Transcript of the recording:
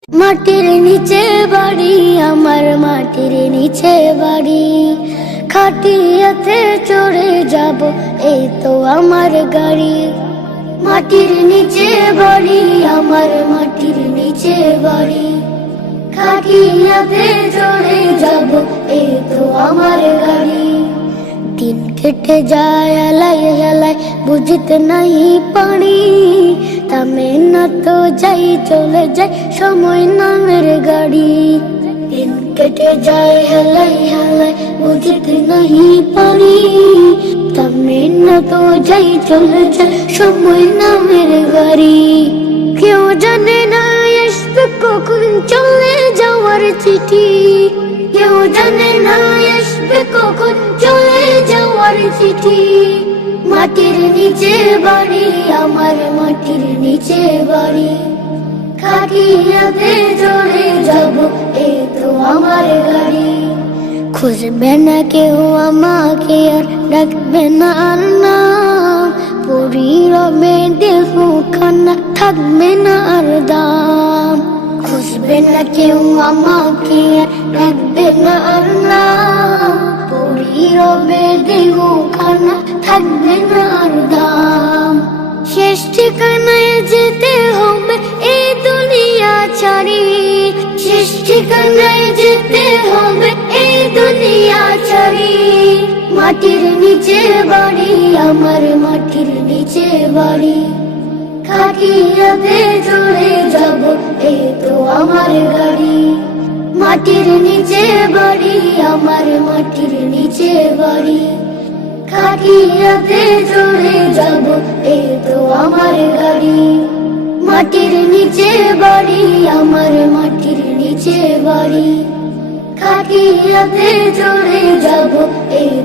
মাটির নিচে বাড়ি আমার, মাটির নিচে বাড়ি। খাটিয়াতে চড়ে যাব, এই তো আমার গাড়ি। মাটির নিচে বাড়ি আমার, মাটির নিচে বাড়ি। খাটিয়াতে চড়ে যাব, এই তো আমার গাড়ি। দিন কেটে যায় এলাই এলাই, বুঝতে নাই পারি। থামে না তো যাই, চলে যায় সময় নামের গাড়ি। দিন কেটে যায় হেলাই হেলাই, বুঝতে নাই পারি। থামে না তো যাই, চলে যায় সময় নামের গাড়ি। কেউ জানে না আসবে কখন চলে যাওয়ার চিঠি। কেউ জানে না আসবে কখন চলে যাওয়ার চিঠি। মাটির নিচে বাড়ি আমার, মাটির নিচে বাড়ি। খাটিয়াতে চড়ে যাব, এই তো আমার গাড়ি। খুঁজবে না কেউ আমাকে আর, ডাকবে না আর নাম। পরি রবে দেহ খানা, থাকবে না আর দাম। খুঁজবে না কেউ আমাকে আর, ডাকবে না আর নাম। পরি রবে দেহ খানা, থাকবে না আর দাম। শেষ ঠিকানায় যেতে হবে এই দুনিয়া ছাড়ি। শেষ ঠিকানায় যেতে হবে এই দুনিয়া ছাড়ি। মাটির নিচে বাড়ি আমার, মাটির নিচে বাড়ি। খাটিয়াতে চড়ে যাব, এই তো আমার গাড়ি। মাটির নিচে বাড়ি আমার, মাটির নিচে বাড়ি। খাটিয়াতে চড়ে যাব, এই তো আমার গাড়ি। মাটির নিচে বাড়ি আমার, মাটির নিচে বাড়ি। খাটিয়াতে চড়ে যাব, এই